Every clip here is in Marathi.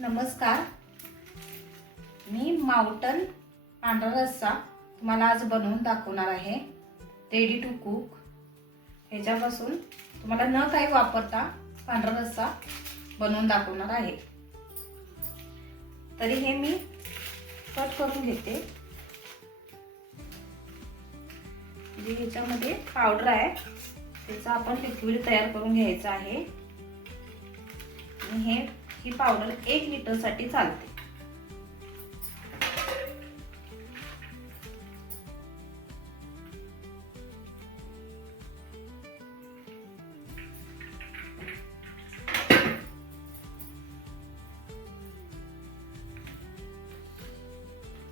नमस्कार, मी माउंटन पांढरा रस्सा तुम्हाला आज बनवून दाखवणार आहे। Ready to cook. ह्याच्यापासून तुम्हाला न काही वापरता पांढरा रस्सा बनवून दाखवणार आहे। तरी हे मी कट करून घेते। जे ह्याच्यामध्ये पावडर आहे त्याचा आपण लिक्विड तयार करून घ्यायचा आहे। आणि ही पावडर 1 लिटर साठी चालते।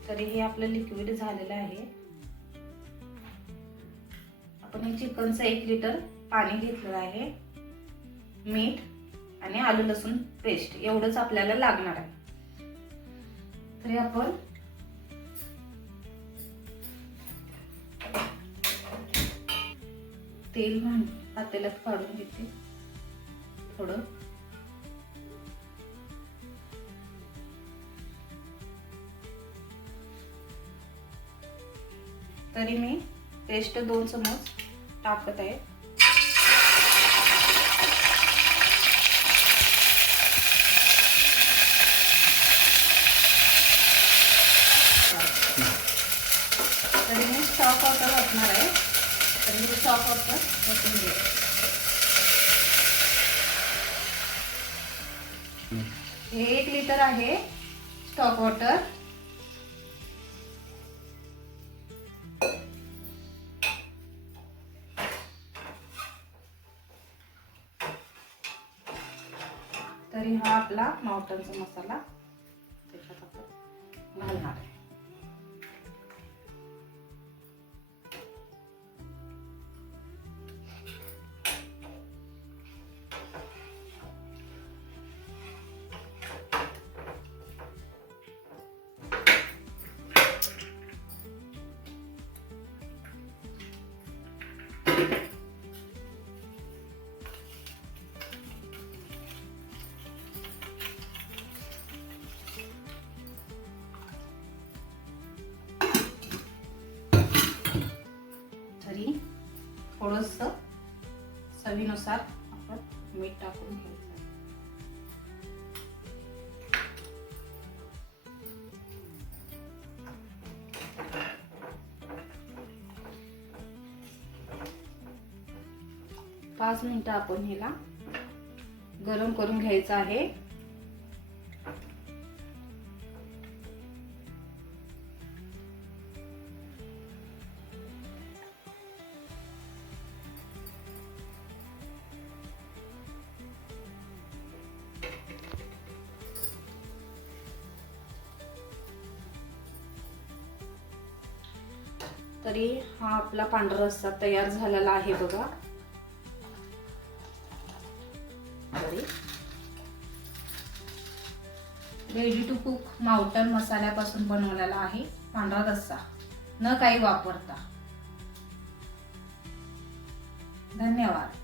तरी हे आपलं लिक्विड झालेलं आहे। आपण हे चिकनचं 1 लिटर पाणी घेतलेलं आहे, मीठ आणि आलू लसूण पेस्ट एवढंच आपल्याला लागणार आहे। तरी आपण तेल पातेल्यात काढून घेते थोडं। तरी मी पेस्ट 2 चमच टाकत आहे। तरी मी स्टॉक वॉटर वापरणार आहे। तरी मी स्टॉक वॉटर वापरून घेते। हे 1 लिटर आहे स्टॉक वॉटर। तरी हा आपला माउंटनचा मसाला त्याच्यात आपण घालणार आहे। तरी थोडंसं चवीनुसार आपण मीठ टाकून घ्यायचं। पाच मिनिटं आपण ह्याला गरम करून घ्यायचं आहे। तरी हा आपला पांढरा रस्सा तयार झालेला आहे बघा। रेडी टू कुक माउंटन मसाल्यापासून बनवलेला आहे पांढरा रस्सा, न काही वापरता। धन्यवाद।